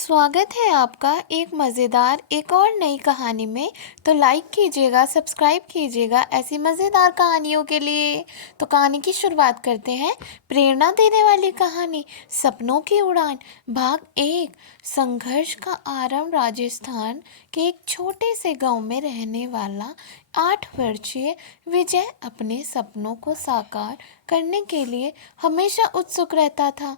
स्वागत है आपका एक मज़ेदार एक और नई कहानी में। तो लाइक कीजिएगा, सब्सक्राइब कीजिएगा ऐसी मज़ेदार कहानियों के लिए। तो कहानी की शुरुआत करते हैं। प्रेरणा देने वाली कहानी सपनों की उड़ान भाग 1। संघर्ष का आरंभ। राजस्थान के एक छोटे से गांव में रहने वाला 8 वर्षीय विजय अपने सपनों को साकार करने के लिए हमेशा उत्सुक रहता था।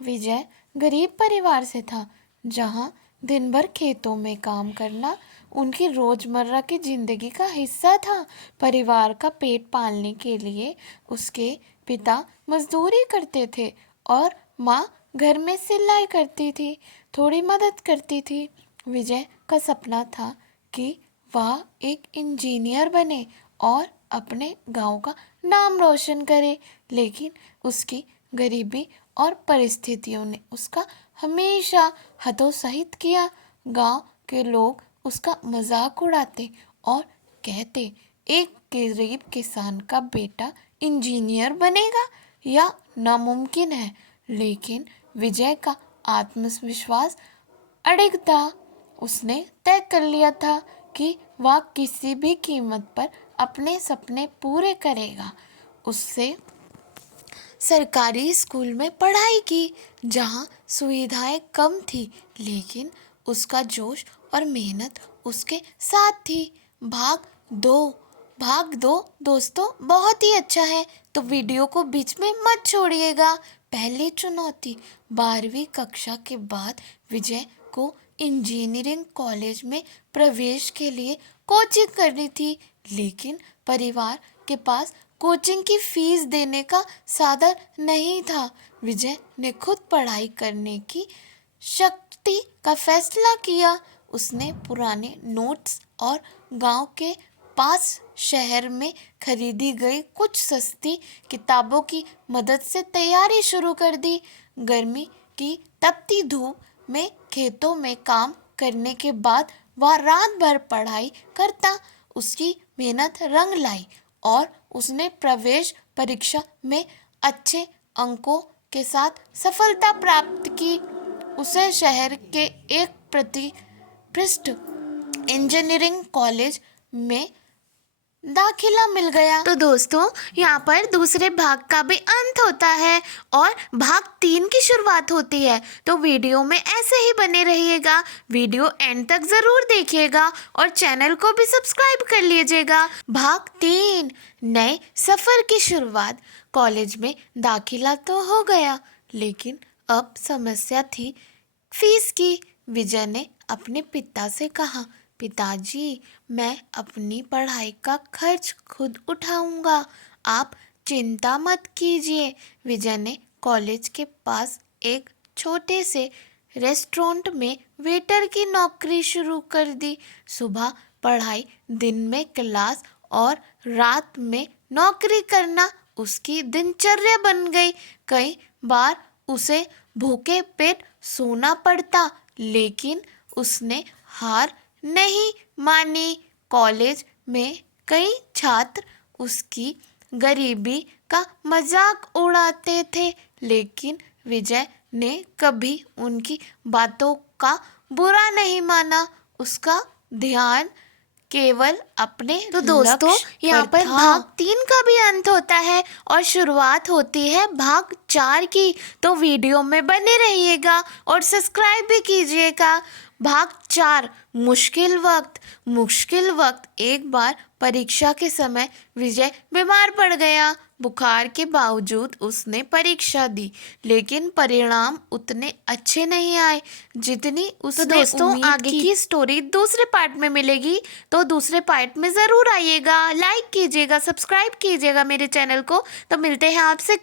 विजय गरीब परिवार से था, जहां दिन भर खेतों में काम करना उनकी रोजमर्रा की जिंदगी का हिस्सा था। परिवार का पेट पालने के लिए उसके पिता मजदूरी करते थे और माँ घर में सिलाई करती थी, थोड़ी मदद करती थी। विजय का सपना था कि वह एक इंजीनियर बने और अपने गांव का नाम रोशन करे, लेकिन उसकी गरीबी और परिस्थितियों ने उसका हमेशा हतोत्साहित किया। गांव के लोग उसका मजाक उड़ाते और कहते, एक गरीब किसान का बेटा इंजीनियर बनेगा, यह नामुमकिन है। लेकिन विजय का आत्मविश्वास अडिग था। उसने तय कर लिया था कि वह किसी भी कीमत पर अपने सपने पूरे करेगा। उससे सरकारी स्कूल में पढ़ाई की, जहां सुविधाएं कम थी, लेकिन उसका जोश और मेहनत उसके साथ थी। भाग दो दोस्तों बहुत ही अच्छा है, तो वीडियो को बीच में मत छोड़िएगा। पहली चुनौती। 12वीं कक्षा के बाद विजय को इंजीनियरिंग कॉलेज में प्रवेश के लिए कोचिंग करनी थी, लेकिन परिवार के पास कोचिंग की फीस देने का साधन नहीं था। विजय ने खुद पढ़ाई करने की शक्ति का फैसला किया। उसने पुराने नोट्स और गांव के पास शहर में खरीदी गई कुछ सस्ती किताबों की मदद से तैयारी शुरू कर दी। गर्मी की तपती धूप में खेतों में काम करने के बाद वह रात भर पढ़ाई करता। उसकी मेहनत रंग लाई और उसने प्रवेश परीक्षा में अच्छे अंकों के साथ सफलता प्राप्त की। उसे शहर के एक प्रतिष्ठित इंजीनियरिंग कॉलेज में दाखिला मिल गया। तो दोस्तों, यहाँ पर दूसरे भाग का भी अंत होता है और भाग 3 की शुरुआत होती है। तो वीडियो में ऐसे ही बने रहिएगा, वीडियो एंड तक जरूर देखिएगा और चैनल को भी सब्सक्राइब कर लीजिएगा। भाग 3, नए सफर की शुरुआत। कॉलेज में दाखिला तो हो गया, लेकिन अब समस्या थी फीस की। विजय ने अपने पिता से कहा, पिताजी, मैं अपनी पढ़ाई का खर्च खुद उठाऊंगा, आप चिंता मत कीजिए। विजय ने कॉलेज के पास एक छोटे से रेस्टोरेंट में वेटर की नौकरी शुरू कर दी। सुबह पढ़ाई, दिन में क्लास और रात में नौकरी करना उसकी दिनचर्या बन गई। कई बार उसे भूखे पेट सोना पड़ता, लेकिन उसने हार नहीं मानी। कॉलेज में कई छात्र उसकी गरीबी का मजाक उड़ाते थे, लेकिन विजय ने कभी उनकी बातों का बुरा नहीं माना। उसका ध्यान केवल अपने तो दोस्तों, यहाँ पर भाग 3 का भी अंत होता है और शुरुआत होती है भाग 4 की। तो वीडियो में बने रहिएगा और सब्सक्राइब भी कीजिएगा। भाग 4, मुश्किल वक्त। एक बार परीक्षा के समय विजय बीमार पड़ गया। बुखार के बावजूद उसने परीक्षा दी, लेकिन परिणाम उतने अच्छे नहीं आए जितनी उसने तो दोस्तों, आगे की स्टोरी दूसरे पार्ट में मिलेगी, तो दूसरे पार्ट में ज़रूर आइएगा। लाइक कीजिएगा, सब्सक्राइब कीजिएगा मेरे चैनल को। तो मिलते हैं आपसे